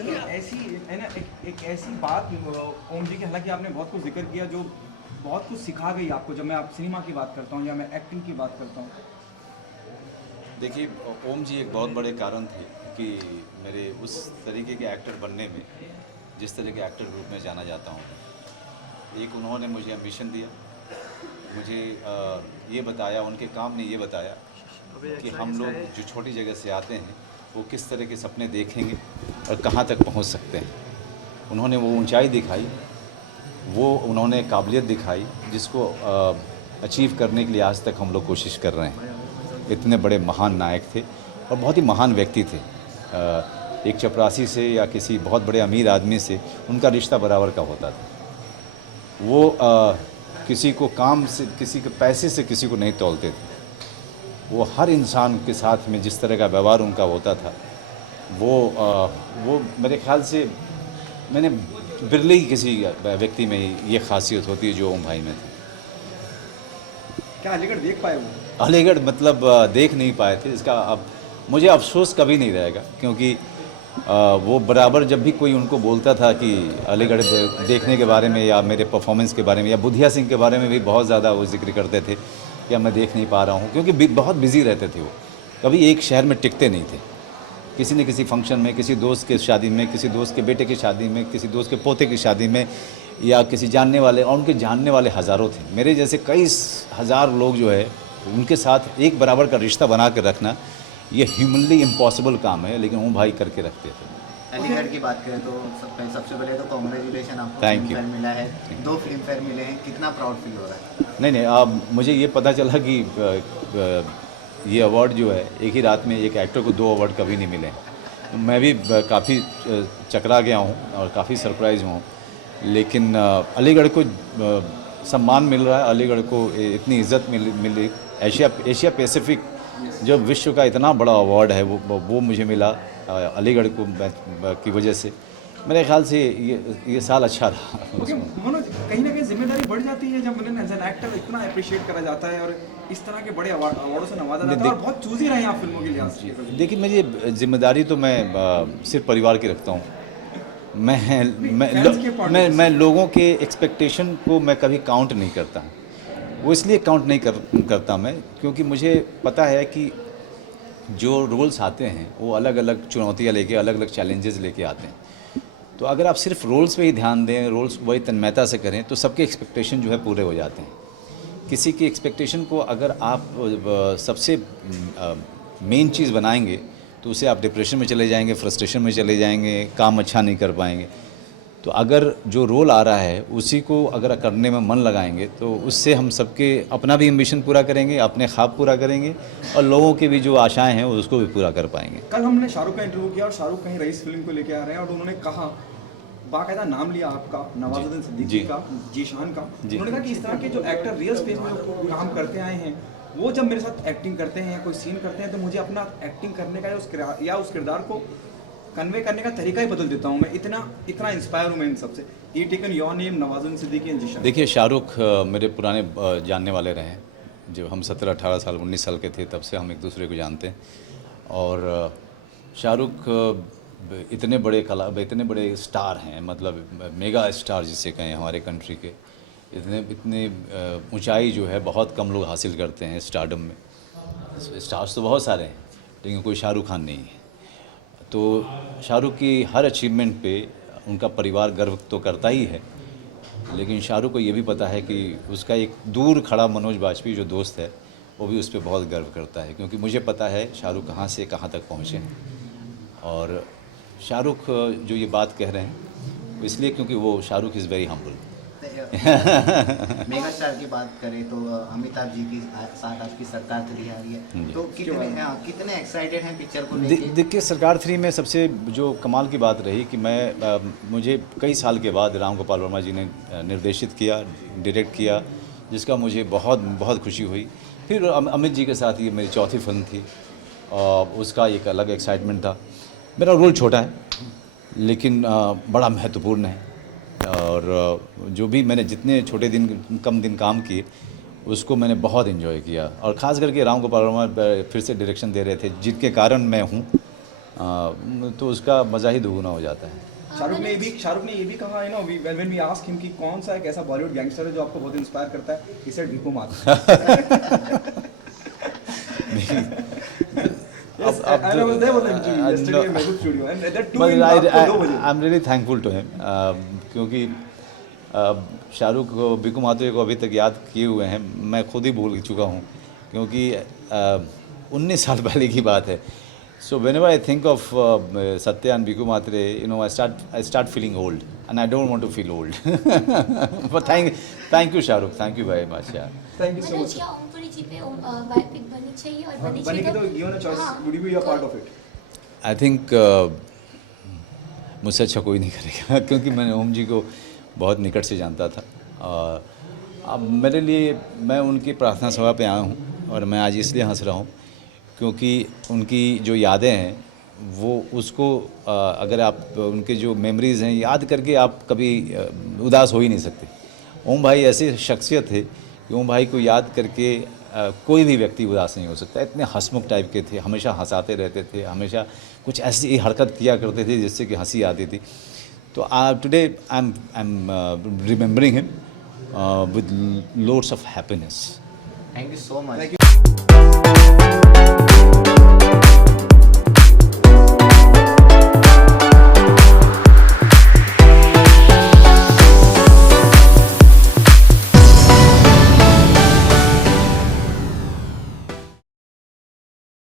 चलिए ऐसी है ना, एक ऐसी बात ओम जी की, हालांकि आपने बहुत कुछ जिक्र किया जो बहुत कुछ सिखा गई आपको, जब मैं आप सिनेमा की बात करता हूँ या मैं एक्टिंग की बात करता हूँ। देखिए, ओम जी एक बहुत बड़े कारण थे कि मेरे उस तरीके के एक्टर बनने में, जिस तरह के एक्टर रूप में जाना जाता हूँ। एक उन्होंने मुझे एम्बिशन दिया, मुझे ये बताया, उनके काम ने ये बताया कि हम लोग जो छोटी जगह से आते हैं वो किस तरह के सपने देखेंगे और कहाँ तक पहुँच सकते हैं। उन्होंने वो ऊंचाई दिखाई, वो उन्होंने काबिलियत दिखाई जिसको अचीव करने के लिए आज तक हम लोग कोशिश कर रहे हैं। इतने बड़े महान नायक थे और बहुत ही महान व्यक्ति थे। एक चपरासी से या किसी बहुत बड़े अमीर आदमी से उनका रिश्ता बराबर का होता था। वो किसी को काम से, किसी के पैसे से किसी को नहीं तौलते थे। वो हर इंसान के साथ में जिस तरह का व्यवहार उनका होता था, वो मेरे ख्याल से मैंने बिरले ही किसी व्यक्ति में ये खासियत होती है जो ओम भाई में थी। क्या अलीगढ़ देख पाए वो? अलीगढ़ मतलब देख नहीं पाए थे, इसका अब मुझे अफसोस कभी नहीं रहेगा, क्योंकि वो बराबर जब भी कोई उनको बोलता था कि अलीगढ़ देखने के बारे में या मेरे परफॉर्मेंस के बारे में या बुधिया सिंह के बारे में भी बहुत ज़्यादा वो जिक्र करते थे कि मैं देख नहीं पा रहा हूँ, क्योंकि बहुत बिजी रहते थे। वो कभी एक शहर में टिकते नहीं थे। किसी न किसी फंक्शन में, किसी दोस्त के शादी में, किसी दोस्त के बेटे की शादी में, किसी दोस्त के पोते की शादी में, या किसी जानने वाले, और उनके जानने वाले हज़ारों थे। मेरे जैसे कई हज़ार लोग जो है उनके साथ एक बराबर का रिश्ता बना कर रखना, ये ह्यूमनली इम्पॉसिबल काम है, लेकिन वो भाई करके रखते थे। अलीगढ़ की बात करें तो सबसे पहले तो कॉन्ग्रेचुलेशन, आपको Thank फिल्म you. फेयर मिला है, 2 फिल्म फेयर मिले हैं, कितना प्राउड फील हो रहा है? नहीं नहीं, अब मुझे ये पता चला कि ये अवार्ड जो है, एक ही रात में एक एक्टर को 2 अवार्ड कभी नहीं मिले। मैं भी काफ़ी चकरा गया हूँ और काफ़ी सरप्राइज हुआ हूँ, लेकिन अलीगढ़ को सम्मान मिल रहा है, अलीगढ़ को इतनी इज्जत मिली। एशिया पैसिफिक जो विश्व का इतना बड़ा अवार्ड है वो मुझे मिला अलीगढ़ को की वजह से। मेरे ख्याल से ये साल अच्छा रहा। ओके मनोज, कहीं ना कहीं जिम्मेदारी बढ़ जाती है जब एज एन एक्टर इतना अप्रिशिएट करा जाता है और इस तरह के बड़े अवार्डों से नवाजा जाता है, और बहुत चूजी रहे हैं आप फिल्मों के लिहाज से। देखिए, मुझे जिम्मेदारी तो मैं सिर्फ परिवार की रखता हूँ। मैं लोगों के एक्सपेक्टेशन को मैं कभी काउंट नहीं करता। वो इसलिए काउंट नहीं करता मैं, क्योंकि मुझे पता है कि जो रोल्स आते हैं वो अलग अलग चुनौतियाँ लेके, अलग अलग चैलेंजेस लेके आते हैं। तो अगर आप सिर्फ रोल्स पे ही ध्यान दें, रोल्स वही तन्मयता से करें, तो सबके एक्सपेक्टेशन जो है पूरे हो जाते हैं। किसी की एक्सपेक्टेशन को अगर आप सबसे मेन चीज़ बनाएंगे तो उसे आप डिप्रेशन में चले जाएंगे, फ्रस्ट्रेशन में चले जाएंगे, काम अच्छा नहीं कर पाएंगे। तो अगर जो रोल आ रहा है उसी को अगर करने में मन लगाएंगे तो उससे हम सबके अपना भी एम्बिशन पूरा करेंगे, अपने ख्वाब पूरा करेंगे, और लोगों की भी जो आशाएं हैं उसको भी पूरा कर पाएंगे। कल हमने शाहरुख का इंटरव्यू किया और शाहरुख कहीं रईस फिल्म को लेके आ रहे हैं, और उन्होंने कहा, बाकायदा नाम लिया आपका, नवाजुद्दीन सिद्दीकी का, जीशान का। उन्होंने कहा कि इस तरह के जो एक्टर रियल स्पेस में काम करते आए हैं, वो जब मेरे साथ एक्टिंग करते हैं या कोई सीन करते हैं तो मुझे अपना एक्टिंग करने का या उस किरदार को कन्वे करने का तरीका ही बदल देता हूँ। मैं इतना इंस्पायर हूँ मैं इन सबसे। ये taken your name, Nawazuddin Siddiqui and Zeeshan. देखिए, शाहरुख मेरे पुराने जानने वाले रहे हैं। जब हम 17-18 साल 19 साल के थे तब से हम एक दूसरे को जानते हैं। और शाहरुख इतने बड़े स्टार हैं, मतलब मेगा स्टार जिसे कहें हमारे कंट्री के। इतने ऊंचाई जो है बहुत कम लोग हासिल करते हैं स्टारडम में। स्टार्स तो बहुत सारे हैं लेकिन कोई शाहरुख खान नहीं है। तो शाहरुख की हर अचीवमेंट पे उनका परिवार गर्व तो करता ही है, लेकिन शाहरुख को ये भी पता है कि उसका एक दूर खड़ा मनोज बाजपेयी जो दोस्त है वो भी उस पर बहुत गर्व करता है, क्योंकि मुझे पता है शाहरुख कहाँ से कहाँ तक पहुँचे हैं। और शाहरुख जो ये बात कह रहे हैं इसलिए क्योंकि वो Shahrukh is very humble. Mega star की बात करें तो अमिताभ जी के साथ आपकी सरकार 3 आ रही है, तो कितने एक्साइटेड हैं पिक्चर को लेके? देखिए, सरकार 3 में सबसे जो कमाल की बात रही कि मुझे कई साल के बाद राम गोपाल वर्मा जी ने निर्देशित किया, डायरेक्ट किया, जिसका मुझे बहुत बहुत खुशी हुई। फिर अमित जी के साथ ये मेरी चौथी फिल्म थी और उसका एक अलग एक्साइटमेंट था। मेरा रोल छोटा है लेकिन बड़ा महत्वपूर्ण है, और जो भी मैंने जितने कम दिन काम किए उसको मैंने बहुत एंजॉय किया। और ख़ास करके राम गोपाल वर्मा फिर से डायरेक्शन दे रहे थे, जिनके कारण मैं हूँ। तो उसका मज़ा ही दुगुना हो जाता है। शाहरुख ने ये भी कहा है ना, व्हेन वी आस्क हिम कि कौन सा एक ऐसा बॉलीवुड गैंगस्टर है जो आपको बहुत इंस्पायर करता है, ही सेड विको मात्र। I was there with him yesterday in Mehboob studio and that too in रात को 2 बजे। I'm really thankful to him क्योंकि शाहरुख बिकू माथुर को अभी तक याद किए हुए हैं, मैं खुद ही भूल चुका हूँ क्योंकि 19 साल पहले की बात है। So whenever I think of Satya and Biku Matre, you know, I start feeling old, and I don't want to feel old. But thank you, Shahrukh. Thank you very much. Yeah. Thank you so मतलब much. क्या ओमपुरी जी पे biopic बनी चाहिए और बनी बनी चाहिए की तो given a choice, would you be a part of it? I think मुझसे अच्छा कोई नहीं करेगा क्योंकि मैंने ओम जी को बहुत निकट से जानता था। अब मेरे लिए मैं उनकी प्रार्थना सभा पे आया हूँ और मैं आज इसलिए हंस रहा हूँ क्योंकि उनकी जो यादें हैं वो उसको अगर आप उनके जो मेमोरीज़ हैं याद करके आप कभी उदास हो ही नहीं सकते। ओम भाई ऐसी शख्सियत है कि ओम भाई को याद करके कोई भी व्यक्ति उदास नहीं हो सकता। इतने हंसमुख टाइप के थे, हमेशा हंसाते रहते थे, हमेशा कुछ ऐसी हरकत किया करते थे जिससे कि हंसी आती थी। तो today I am remembering him with loads of happiness. Thank you so much.